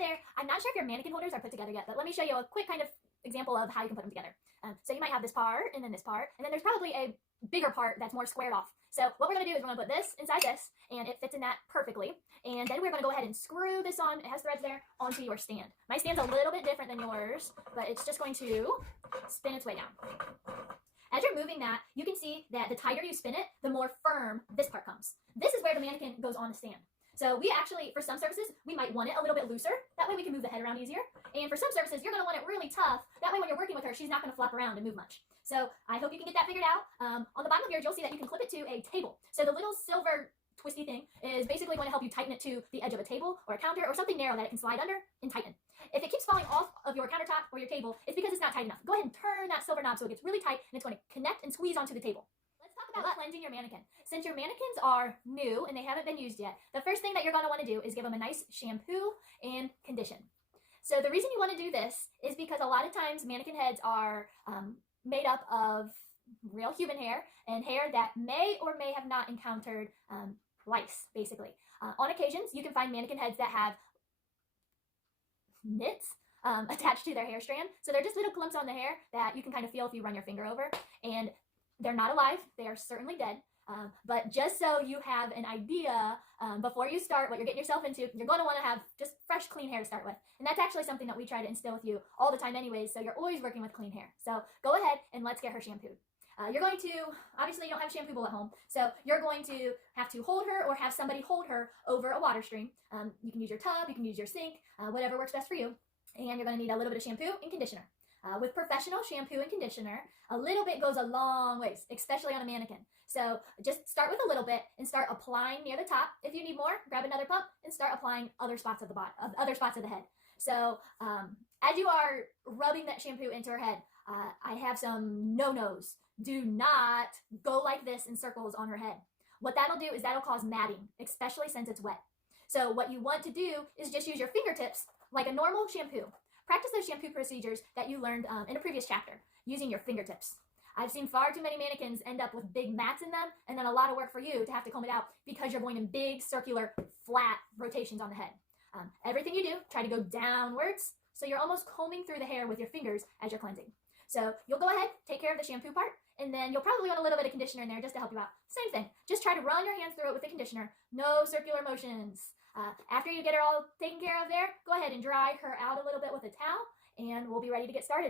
there. I'm not sure if your mannequin holders are put together yet, but let me show you a quick kind of example of how you can put them together. So you might have this part, and then this part, and then there's probably a bigger part that's more squared off. So what we're going to do is we're going to put this inside this, and it fits in that perfectly. And then we're going to go ahead and screw this on, it has threads there, onto your stand. My stand's a little bit different than yours, but it's just going to spin its way down. As you're moving that, you can see that the tighter you spin it, the more firm this part comes. This is where the mannequin goes on the stand. So we actually, for some surfaces, we might want it a little bit looser. That way we can move the head around easier. And for some surfaces, you're going to want it really tough. That way when you're working with her, she's not going to flop around and move much. So I hope you can get that figured out. On the bottom of yours, you'll see that you can clip it to a table. So the little silver twisty thing is basically going to help you tighten it to the edge of a table or a counter or something narrow that it can slide under and tighten. If it keeps falling off of your countertop or your table, it's because it's not tight enough. Go ahead and turn that silver knob so it gets really tight and it's going to connect and squeeze onto the table. Let's talk about cleansing your mannequin. Since your mannequins are new and they haven't been used yet, the first thing that you're going to want to do is give them a nice shampoo and condition. So the reason you want to do this is because a lot of times mannequin heads are made up of real human hair and hair that may or may have not encountered lice, basically. On occasions, you can find mannequin heads that have nits attached to their hair strand. So they're just little clumps on the hair that you can kind of feel if you run your finger over. And they're not alive. They are certainly dead. But just so you have an idea, before you start what you're getting yourself into, you're going to want to have just fresh, clean hair to start with. And that's actually something that we try to instill with you all the time anyways, so you're always working with clean hair. So go ahead and let's get her shampooed. You're going to, obviously you don't have a shampoo bowl at home, so you're going to have to hold her or have somebody hold her over a water stream. You can use your tub, you can use your sink, whatever works best for you. And you're going to need a little bit of shampoo and conditioner. With professional shampoo and conditioner, a little bit goes a long ways, especially on a mannequin. So just start with a little bit and start applying near the top. If you need more, grab another pump and start applying other spots of the body, other spots of the head. So as you are rubbing that shampoo into her head, I have some no-nos. Do not go like this in circles on her head. What that'll do is that'll cause matting, especially since it's wet. So what you want to do is just use your fingertips like a normal shampoo. Practice those shampoo procedures that you learned in a previous chapter using your fingertips. I've seen far too many mannequins end up with big mats in them and then a lot of work for you to have to comb it out because you're going in big circular flat rotations on the head. Everything you do, try to go downwards so you're almost combing through the hair with your fingers as you're cleansing. So you'll go ahead, take care of the shampoo part, and then you'll probably want a little bit of conditioner in there just to help you out. Same thing, just try to run your hands through it with the conditioner, no circular motions. After you get her all taken care of there, go ahead and dry her out a little bit with a towel, and we'll be ready to get started.